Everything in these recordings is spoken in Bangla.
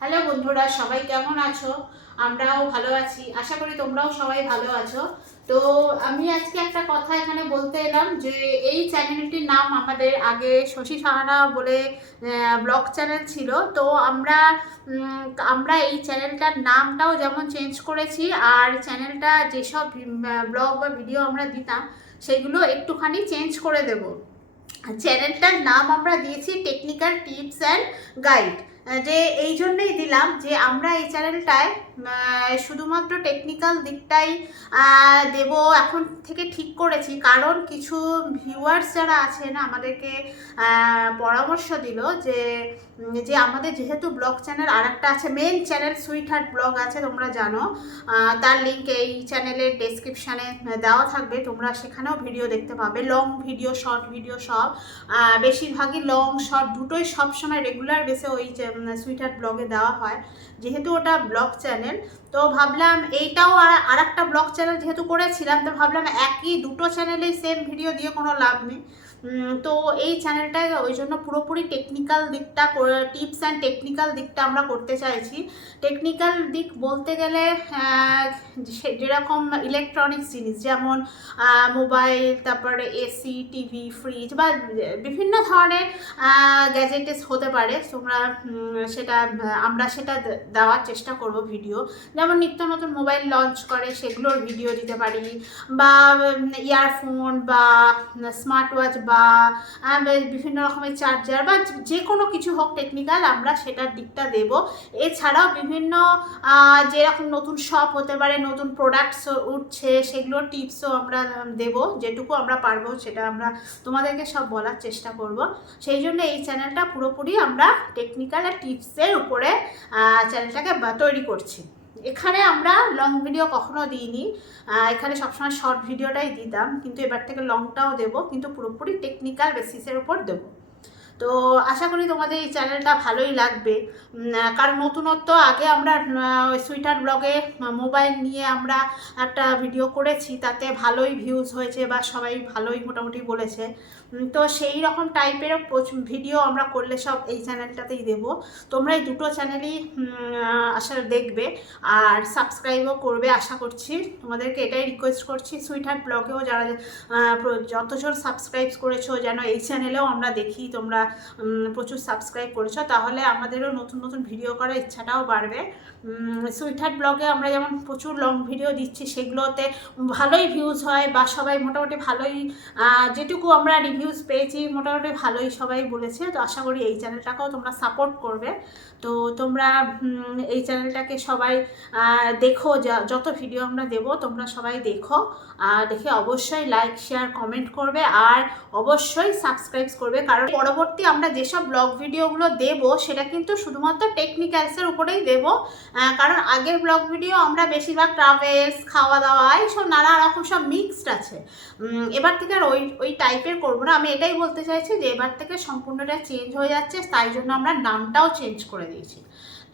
হ্যালো বন্ধুরা, সবাই কেমন আছো? আমরাও ভালো আছি, আশা করি তোমরাও সবাই ভালো আছো। তো আমি আজকে একটা কথা এখানে বলতে এলাম যে এই চ্যানেলটির নাম আমাদের আগে শশী সাহানা বলে ব্লগ চ্যানেল ছিল। তো আমরা এই চ্যানেলটার নামটাও যেমন চেঞ্জ করেছি, আর চ্যানেলটা যেসব ব্লগ বা ভিডিও আমরা দিতাম সেগুলো একটুখানি চেঞ্জ করে দেব। চ্যানেলটার নাম আমরা দিয়েছি টেকনিক্যাল টিপস অ্যান্ড গাইড। যে এই জন্যই দিলাম যে আমরা এই চ্যানেলটায় শুধুমাত্র টেকনিক্যাল দিকটাই দেব এখন থেকে ঠিক করেছি, কারণ কিছু ভিউয়ার্স যারা আছেন আমাদেরকে পরামর্শ দিল যে যে আমাদের যেহেতু ব্লগ চ্যানেল আর একটা আছে, main channel sweetheart blog আছে, তোমরা জানো, তার লিঙ্ক এই চ্যানেলের ডেসক্রিপশানে দেওয়া থাকবে, তোমরা সেখানেও ভিডিও দেখতে পাবে, লং ভিডিও শর্ট ভিডিও সব, বেশিরভাগই লং শর্ট দুটোই সবসময় রেগুলার বেসে ওই সুইট হার্ট ব্লগে দেওয়া হয়, যেহেতু ওটা ব্লগ চ্যানেল। তো ভাবলাম এইটাও আর একটা ব্লগ চ্যানেল যেহেতু করেছিলাম, তো ভাবলাম একই দুটো চ্যানেলেই সেম ভিডিও দিয়ে কোনো লাভ নেই। তো এই চ্যানেলটায় ওই জন্য পুরোপুরি টেকনিক্যাল দিকটা টিপস অ্যান্ড টেকনিক্যাল দিকটা আমরা করতে চাইছি। টেকনিক্যাল দিক বলতে গেলে যেরকম ইলেকট্রনিক্স জিনিস, যেমন মোবাইল, তারপরে এসি, টিভি, ফ্রিজ বা বিভিন্ন ধরনের গ্যাজেটস হতে পারে, তোমরা আমরা সেটা দেওয়ার চেষ্টা করব ভিডিও। যেমন নিত্য নতুন মোবাইল লঞ্চ করে সেগুলোর ভিডিও দিতে পারি, বা ইয়ারফোন বা স্মার্ট ওয়াচ বা বিভিন্ন রকমের চার্জার বা যে কোনো কিছু হোক টেকনিক্যাল, আমরা সেটার দিকটা দেব। এছাড়াও বিভিন্ন যেরকম নতুন শপ হতে পারে, নতুন প্রোডাক্টস উঠছে, সেগুলোর টিপসও আমরা দেব, যেটুকু আমরা পারবো সেটা আমরা তোমাদেরকে সব বলার চেষ্টা করব। সেই জন্য এই চ্যানেলটা পুরোপুরি আমরা টেকনিক্যাল আর টিপসের উপরে চ্যানেলটাকে তৈরি করছি। এখানে আমরা লং ভিডিও কখনো দিইনি, এখানে সবসময় শর্ট ভিডিওটাই দিতাম, কিন্তু এবার থেকে লংটাও দেবো, কিন্তু পুরোপুরি টেকনিক্যাল বেসিসের উপর দেবো। তো আশা করি তোমাদের এই চ্যানেলটা ভালোই লাগবে, কারণ নতুনত্ব আগে আমরা সুইটার ব্লগে মোবাইল নিয়ে আমরা একটা ভিডিও করেছি, তাতে ভালোই ভিউজ হয়েছে বা সবাই ভালোই মোটামুটি বলেছে। তো সেই রকম টাইপেরও ভিডিও আমরা করলে সব এই চ্যানেলটাতেই দেব। তোমরা এই দুটো চ্যানেলই আসলে দেখবে আর সাবস্ক্রাইবও করবে, আশা করছি। তোমাদেরকে এটাই রিকোয়েস্ট করছি, সুইটহার্ট ব্লগেও যারা যতজন সাবস্ক্রাইব করেছো যেন এই চ্যানেলেও আমরা দেখি তোমরা প্রচুর সাবস্ক্রাইব করেছো, তাহলে আমাদেরও নতুন নতুন ভিডিও করার ইচ্ছাটাও বাড়বে। সুইটহার্ট ব্লগে আমরা যেমন প্রচুর লং ভিডিও দিচ্ছি, সেগুলোতে ভালোই ভিউজ হয় বা সবাই মোটামুটি ভালোই, যেটুকু আমরা রিভিউজ পেয়েছি মোটামুটি ভালোই সবাই বলেছে। তো আশা করি এই চ্যানেলটাকেও তোমরা সাপোর্ট করবে। তো তোমরা এই চ্যানেলটাকে সবাই দেখো, যত ভিডিও আমরা দেব তোমরা সবাই দেখো, দেখে অবশ্যই লাইক শেয়ার কমেন্ট করবে আর অবশ্যই সাবস্ক্রাইব করবে, কারণ পরবর্তী আমরা যেসব ব্লগ ভিডিওগুলো দেব সেটা কিন্তু শুধুমাত্র টেকনিক্যালসের উপরেই দেব, কারণ আগের ব্লগ ভিডিও আমরা বেশিরভাগ ট্রাভেলস, খাওয়া দাওয়া এইসব নানা রকম সব মিক্সড আছে। এবার থেকে আর ওই টাইপের করবো না, আমি এটাই বলতে চাইছি যে এবার থেকে সম্পূর্ণটা চেঞ্জ হয়ে যাচ্ছে, তাই জন্য আমরা নামটাও চেঞ্জ করে দিয়েছি।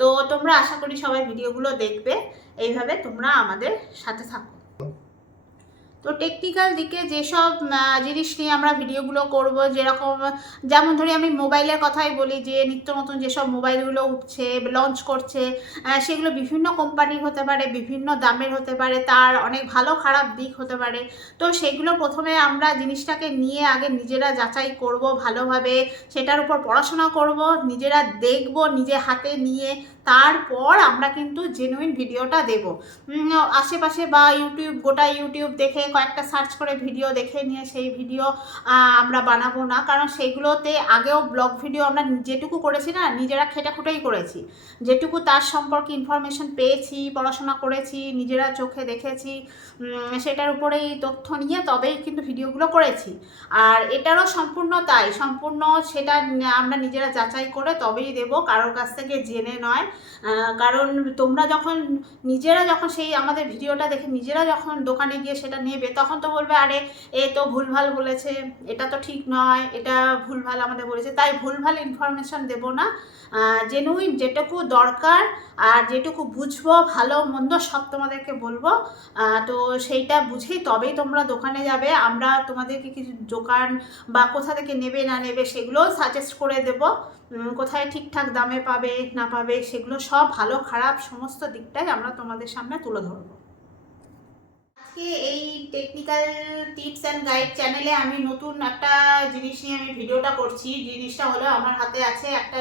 তো তোমরা আশা করি সবাই ভিডিওগুলো দেখবে, এইভাবে তোমরা আমাদের সাথে থাকো। তো টেকনিক্যাল দিকে যেসব জিনিস নিয়ে আমরা ভিডিওগুলো করব, যেমন ধরি আমি মোবাইলের কথাই বলি, যে নিত্য নতুন যেসব মোবাইলগুলো উঠছে, লঞ্চ করছে, সেগুলো বিভিন্ন কোম্পানির হতে পারে, বিভিন্ন দামের হতে পারে, তার অনেক ভালো খারাপ দিক হতে পারে। তো সেগুলো প্রথমে আমরা জিনিসটাকে নিয়ে আগে নিজেরা যাচাই করব ভালোভাবে, সেটার উপর পড়াশোনা করব, নিজেরা দেখব নিজে হাতে নিয়ে, তারপর আমরা কিন্তু জেনুইন ভিডিওটা দেব। আশেপাশে বা গোটা ইউটিউব দেখে কয়েকটা সার্চ করে ভিডিও দেখে নিয়ে সেই ভিডিও আমরা বানাবো না, কারণ সেইগুলোতে আগেও ব্লগ ভিডিও আমরা যেটুকু করেছি না, নিজেরা খেটেখুটেই করেছি, যেটুকু তার সম্পর্কে ইনফরমেশন পেয়েছি, পড়াশোনা করেছি, নিজেরা চোখে দেখেছি, সেটার উপরেই তথ্য নিয়ে তবেই কিন্তু ভিডিওগুলো করেছি। আর এটারও সম্পূর্ণ তাই, সম্পূর্ণ সেটা আমরা নিজেরা যাচাই করে তবেই দেব, কারোর কাছ থেকে জেনে নয়। কারণ তোমরা যখন নিজেরা সেই আমাদের ভিডিওটা দেখে নিজেরা যখন দোকানে গিয়ে সেটা নেবে, নেবে, তখন তো বলবে আরে এ তো ভুলভাল বলেছে, এটা তো ঠিক নয়, এটা ভুলভাল আমাদের বলেছে। তাই ভুলভাল ইনফরমেশন দেবো না, জেনুইন যেটুকু দরকার আর যেটুকু বুঝবো ভালো মন্দ সব তোমাদেরকে বলবো। তো সেইটা বুঝেই তবেই তোমরা দোকানে যাবে। আমরা তোমাদেরকে কিছু দোকান বা কোথা থেকে নেবে না নেবে সেগুলোও সাজেস্ট করে দেবো, কোথায় ঠিকঠাক দামে পাবে না পাবে সেগুলো সব ভালো খারাপ সমস্ত দিকটাই আমরা তোমাদের সামনে তুলে ধরবো। আজকে এই টেকনিক্যাল টিপস অ্যান্ড গাইড চ্যানেলে আমি নতুন একটা জিনিস নিয়ে আমি ভিডিওটা করছি। জিনিসটা হলো আমার হাতে আছে একটা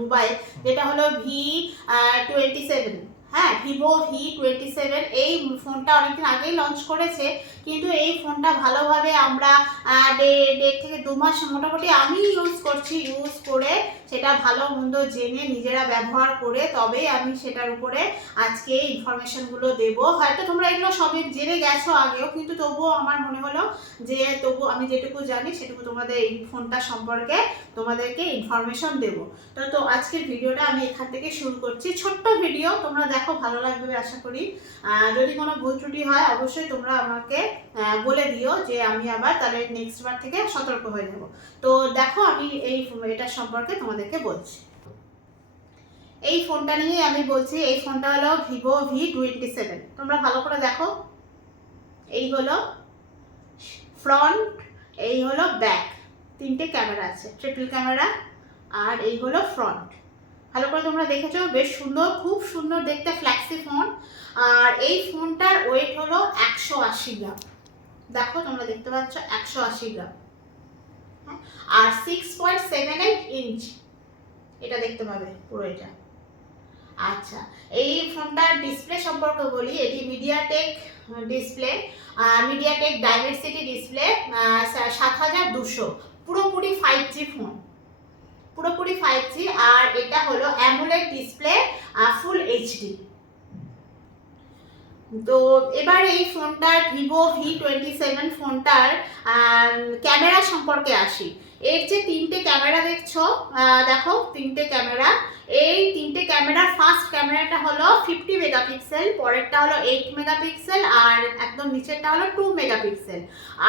মোবাইল, যেটা হলো V27। হ্যাঁ, ভিভো V27। এই ফোনটা অনেকদিন আগেই লঞ্চ করেছে, কিন্তু এই ফোনটা ভালোভাবে আমরা 1.5 থেকে 2 মাস মোটামুটি আমি ইউজ করছি। ইউজ করে সেটা ভালো মন্দ জেনে নিজেরা ব্যবহার করে তবেই আমি সেটার উপরে আজকে ইনফরমেশনগুলো দেবো। হয়তো তোমরা এগুলো সবই জেনে গেছো আগেও, কিন্তু তবুও আমার মনে হলো যে তবু আমি যেটুকু জানি সেটুকু তোমাদের এই ফোনটা সম্পর্কে তোমাদেরকে ইনফরমেশন দেবো। তো আজকের ভিডিওটা আমি এখান থেকে শুরু করছি। ছোট্ট ভিডিও, তোমরা দেখো, ভালো লাগবে আশা করি। যদি কোনো ভুল ত্রুটি হয় অবশ্যই তোমরা আমাকে বলে দিও, যে আমি আবার তাহলে নেক্সট বার থেকে সতর্ক হয়ে যাব। তো দেখো আমি এটার সম্পর্কে তোমাদেরকে বলছি। এই ফোনটা নিয়ে আমি বলছি। এই ফোনটা হলো ভিভো V27। তোমরা ভালো করে দেখো, এই হলো ফ্রন্ট, এই হলো ব্যাক, 3টে ক্যামেরা আছে, ট্রিপল ক্যামেরা, আর এই হলো ফ্রন্ট। ভালো করে তোমরা দেখেছো, বেশ সুন্দর, খুব সুন্দর দেখতে ফ্ল্যাক্সি ফোন। আর এই ফোনটার ওয়েট হলো 180 গ্রাম। দেখো তোমরা দেখতে পাচ্ছ 180 গ্রাম, আর 6.78 ইঞ্চ এটা দেখতে পাবে পুরো এটা। আচ্ছা, এই ফোনটার ডিসপ্লে সম্পর্কে বলি। এটি MediaTek display, MediaTek Dimensity display 7200, পুরোপুরি 5G ফোন, পুরোপুরি 5G। আর এটা হলো অ্যামোলেড ডিসপ্লে, ফুল এইচডি। তো এবার এই ফোনটার ভিভো V27 ফোনটার ক্যামেরা সম্পর্কে আসি। এর যে 3টে ক্যামেরা দেখছো, দেখো 3টে ক্যামেরা। এই 3টে ক্যামেরার ফার্স্ট ক্যামেরাটা হলো 50 মেগাপিক্সেল, পরেরটা হলো 8 মেগাপিক্সেল, আর একদম নিচেরটা হলো 2 মেগাপিক্সেল।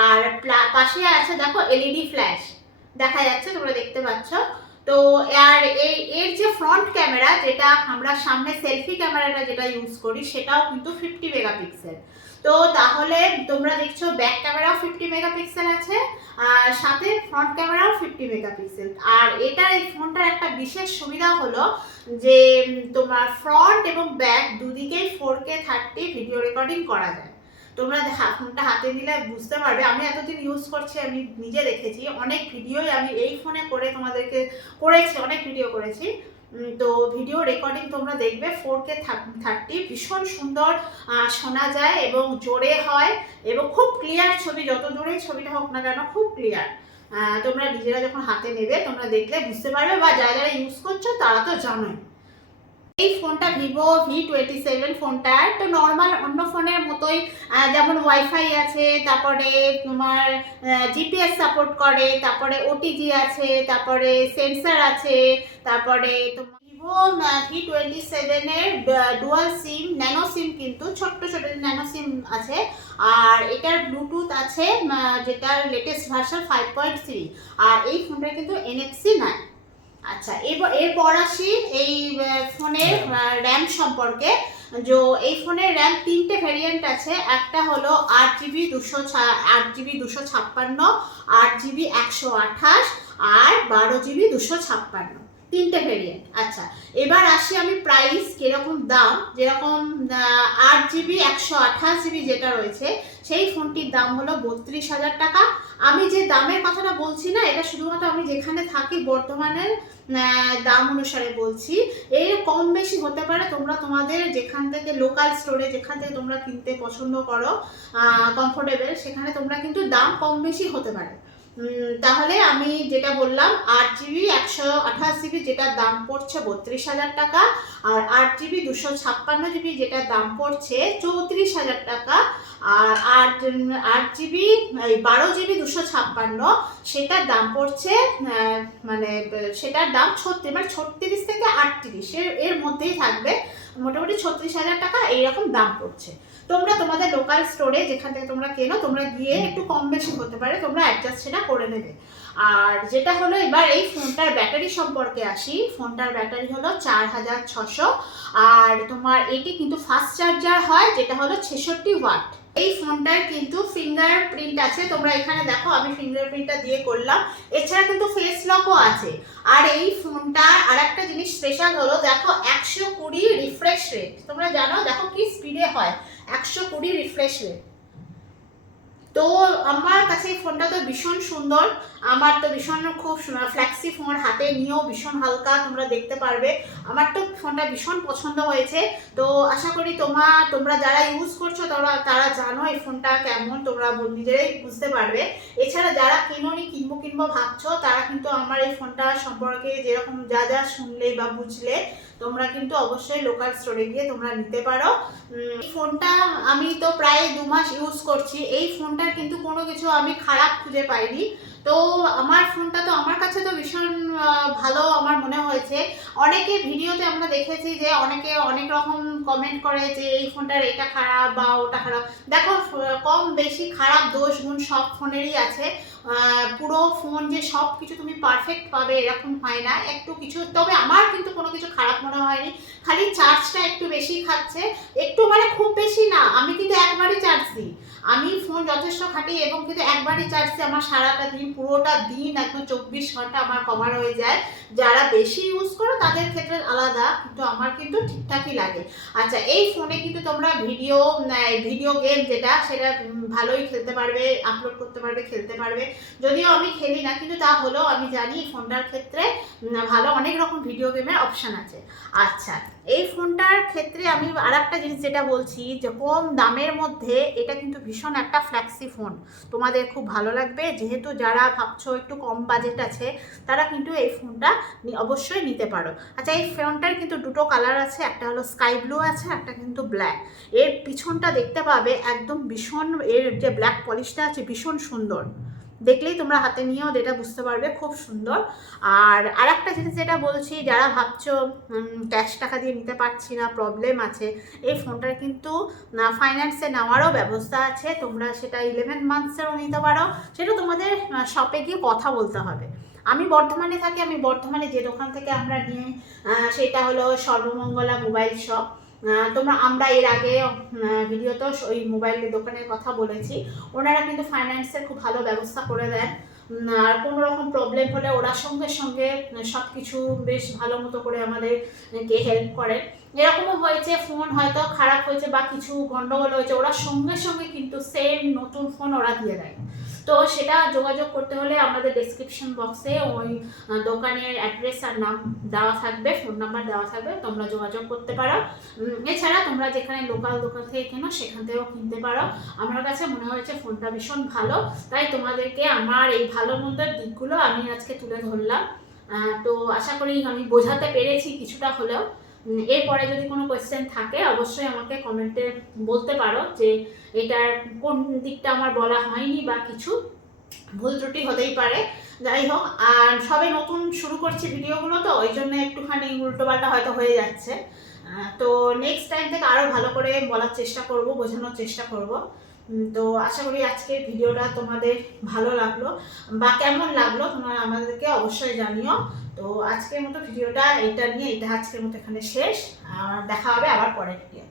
আর পাশে আছে দেখো এলইডি ফ্ল্যাশ দেখা যাচ্ছে, তোমরা দেখতে পাচ্ছ। তো আর এর যে ফ্রন্ট ক্যামেরা, যেটা আমরা সামনে সেলফি ক্যামেরাটা যেটা ইউজ করি, সেটাও কিন্তু 50 মেগাপিক্সেল। তো তাহলে তোমরা দেখছো ব্যাক ক্যামেরাও 50 মেগাপিক্সেল আছে, আর সাথে ফ্রন্ট ক্যামেরাও 50 মেগাপিক্সেল। আর এটার এই ফোনটার একটা বিশেষ সুবিধা হলো যে তোমার ফ্রন্ট এবং ব্যাক দুদিকেই 4K 30 ভিডিও রেকর্ডিং করা যায়। তোমরা ফোনটা হাতে নিলে বুঝতে পারবে। আমি এতদিন ইউজ করছি, আমি নিজে দেখেছি, অনেক ভিডিওই আমি এই ফোনে করে তোমাদেরকে করেছি, অনেক ভিডিও করেছি। তো ভিডিও রেকর্ডিং তোমরা দেখবে 4K 30, ভীষণ সুন্দর শোনা যায় এবং জোরে হয় এবং খুব ক্লিয়ার ছবি, যত জোরেই ছবিটা হোক না কেন খুব ক্লিয়ার। তোমরা নিজেরা যখন হাতে নেবে তোমরা দেখলে বুঝতে পারবে, বা যারা যারা ইউজ করছো তারা তো জানোই। এই ফোনটা ভিভো V27 ফোনটা তো নর্মাল অন্য ফোনের মতোই, যেমন ওয়াইফাই আছে, তারপরে তোমার জিপিএস সাপোর্ট করে, তারপরে ওটিজি আছে, তারপরে সেন্সর আছে, তারপরে তোমার ভিভো V27 এর ডুয়াল সিম, ন্যানো সিম, কিন্তু ছোট্ট ছোট ন্যানো সিম আছে। আর এটার ব্লুটুথ আছে, যেটার লেটেস্ট ভার্সন 5.3। আর এই ফোনটা কিন্তু NFC নাই। আচ্ছা, এরপর আসি এই ফোনের র্যাম সম্পর্কে। যে এই ফোনের র্যাম 3টে ভ্যারিয়েন্ট আছে। একটা হলো 8GB 256, 8GB 128, আর 12GB 256, 3টে ভ্যারিয়েন্ট। আচ্ছা, এবার আসি আমি প্রাইস কিরকম দাম। যেরকম 8GB 128GB যেটা রয়েছে, সেই ফোনটির দাম হলো 32,000 টাকা। আমি যে দামের কথাটা বলছি না, এটা শুধুমাত্র আমি যেখানে থাকি বর্তমানের দাম অনুসারে বলছি। এর কম বেশি হতে পারে, তোমরা তোমাদের যেখান থেকে লোকাল স্টোরে যেখান থেকে তোমরা কিনতে পছন্দ করো, কমফোর্টেবল, সেখানে তোমরা কিন্তু দাম কম বেশি হতে পারে। তাহলে আমি যেটা বললাম, 8GB 128GB যেটার দাম পড়ছে 32,000 টাকা, আর 8GB 256GB যেটার দাম পড়ছে 34,000 টাকা, আর 8 GB 12 GB 256, সেটার দাম পড়ছে মানে সেটার দাম 36 থেকে 38 এর মধ্যেই থাকবে, মোটামুটি 36,000 টাকা এইরকম দাম পড়ছে। তোমরা তোমাদের লোকাল স্টোরে যেখান থেকে তোমরা কেনো তোমরা গিয়ে একটু কম বেশি হতে পারে, তোমরা অ্যাডজাস্ট সেটা করে নেবে। আর যেটা হলো এবার এই ফোনটার ব্যাটারি সম্পর্কে আসি। ফোনটার ব্যাটারি হলো 4600, আর তোমার এটি কিন্তু ফাস্ট চার্জার হয়, যেটা হলো 66 ওয়াট। এই ফোনটার কিন্তু ফিঙ্গারপ্রিন্ট আছে, তোমরা এখানে দেখো আমি ফিঙ্গারপ্রিন্টটা দিয়ে করলাম, এছাড়া কিন্তু ফেস লকও আছে। আর এই ফোনটার আরেকটা জিনিস স্পেশাল হলো দেখো 120 রিফ্রেশ রেট, তোমরা জানো দেখো কি স্পিডে হয় 120 রিফ্রেশ রেট। তো আমার কাছে এই ফোনটা তো ভীষণ সুন্দর, আমার তো ভীষণ খুব ফ্ল্যাক্সি ফোন, হাতে নিয়েও ভীষণ হালকা, তোমরা দেখতে পারবে। আমার তো ফোনটা ভীষণ পছন্দ হয়েছে। তো আশা করি তোমরা যারা ইউজ করছো তারা জানো এই ফোনটা কেমন, তোমরা নিজেরাই বুঝতে পারবে। এছাড়া যারা কিনবো ভাবছো, তারা কিন্তু আমার এই ফোনটা সম্পর্কে যেরকম যা শুনলে বা বুঝলে, তোমরা কিন্তু অবশ্যই লোকাল স্টোরে গিয়ে তোমরা নিতে পারো। এই ফোনটা আমি তো প্রায় 2 মাস ইউজ করছি, এই ফোনটার কিন্তু কোনো কিছু আমি খারাপ খুঁজে পাইনি। তো আমার ফোনটা তো আমার কাছে তো ভীষণ ভালো আমার মনে হয়েছে। অনেকে ভিডিওতে আমরা দেখেছি যে অনেকে অনেক রকম কমেন্ট করে যে এই ফোনটার এটা খারাপ বা ওটা খারাপ। দেখো কম বেশি খারাপ দোষ গুণ সব ফোনেরই আছে, পুরো ফোন যে সব কিছু তুমি পারফেক্ট পাবে এরকম হয় না, একটু কিছু, তবে আমার কিন্তু কোনো কিছু খারাপ মনে হয়নি। খালি চার্জটা একটু বেশি খাচ্ছে, একটু মানে খুব বেশি না, আমি কিন্তু একবারই চার্জ দিই, আমি ফোন যথেষ্ট খাটি এবং কিন্তু একবারই চার্জ দিই, আমার সারাটা দিন পুরোটা দিন একদম 24 ঘন্টা আমার কভার হয়ে যায়। যারা বেশি ইউজ করো তাদের ক্ষেত্রে আলাদা, কিন্তু আমার কিন্তু ঠিকঠাকই লাগে। আচ্ছা, এই ফোনে কিন্তু তোমরা ভিডিও গেম যেটা সেটা ভালোই খেলতে পারবে, আপলোড করতে পারবে, খেলতে পারবে। যদিও আমি খেলি না, কিন্তু তা হলেও আমি জানি ফোনটার ক্ষেত্রে ভালো অনেক রকম ভিডিও গেমের অপশান আছে। আচ্ছা, এই ফোনটার ক্ষেত্রে আমি আরেকটা জিনিস যেটা বলছি, যে কম দামের মধ্যে এটা কিন্তু ভীষণ একটা ফ্ল্যাক্সি ফোন, তোমাদের খুব ভালো লাগবে। যেহেতু যারা ভাবছো একটু কম বাজেট আছে, তারা কিন্তু এই ফোনটা অবশ্যই নিতে পারো। আচ্ছা, এই ফোনটার কিন্তু দুটো কালার আছে, একটা হলো স্কাই ব্লু আছে, একটা কিন্তু ব্ল্যাক। এর পিছনটা দেখতে পাবে একদম ভীষণ, এর যে ব্ল্যাক পলিশটা আছে ভীষণ সুন্দর, দেখলেই তোমরা হাতে নিয়েও এটা বুঝতে পারবে, খুব সুন্দর। আর আরেকটা জিনিস যেটা বলছি, যারা ভাবছো ক্যাশ টাকা দিয়ে নিতে পারছি না, প্রবলেম আছে, এই ফোনটার কিন্তু ফাইন্যান্সে নেওয়ারও ব্যবস্থা আছে, তোমরা সেটা 11 মান্থসেরও নিতে পারো, সেটা তোমাদের শপে গিয়ে কথা বলতে হবে। আমি বর্ধমানে থাকি, আমি বর্ধমানে যে দোকান থেকে আমরা নিই সেটা হলো সর্বমঙ্গলা মোবাইল শপ। আমরা এর আগে ভিডিওতেও ওই মোবাইলের দোকানের কথা বলেছি, ওনারা কিন্তু ফাইন্যান্সের খুব ভালো ব্যবস্থা করে দেন। আর কোনো রকম প্রবলেম হলে ওরা সঙ্গে সঙ্গে সব কিছু বেশ ভালো মতো করে আমাদেরকে হেল্প করেন। এরকমও হয়েছে ফোন হয়তো খারাপ হয়েছে বা কিছু গন্ডগোল হয়েছে, ওরা সঙ্গে সঙ্গে কিন্তু সেম নতুন ফোন ওরা দিয়ে দেয়। তো সেটা যোগাযোগ করতে হলে আমাদের ডেসক্রিপশন বক্সে ওই দোকানের অ্যাড্রেস আর নাম দেওয়া থাকবে, ফোন নাম্বার দেওয়া থাকবে, তোমরা যোগাযোগ করতে পারো। এছাড়া তোমরা যেখানে লোকাল দোকান থেকে কেনো সেখান থেকেও কিনতে পারো। আমার কাছে মনে হয়েছে ফোনটা ভীষণ ভালো, তাই তোমাদেরকে আমার এই ভালো মন্দের দিকগুলো আমি আজকে তুলে ধরলাম। তো আশা করি আমি বোঝাতে পেরেছি কিছুটা হলেও। এরপরে যদি কোনো কোয়েশ্চেন থাকে অবশ্যই আমাকে কমেন্টে বলতে পারো যে এটার কোন দিকটা আমার বলা হয়নি বা কিছু ভুল ত্রুটি হতেই পারে। যাই হোক, আর সবে নতুন শুরু করছি ভিডিওগুলো, তো ওই জন্য একটুখানি উল্টোপাল্টা হয়তো হয়ে যাচ্ছে। তো নেক্সট টাইম থেকে আরও ভালো করে বলার চেষ্টা করব, বোঝানোর চেষ্টা করব। তো আশা করি আজকের ভিডিওটা তোমাদের ভালো লাগলো বা কেমন লাগলো তোমরা আমাদেরকে অবশ্যই জানিও। তো আজকের মতো ভিডিওটা এটা আজকের মতো এখানে শেষ, আর দেখা হবে আবার পরের ভিডিও।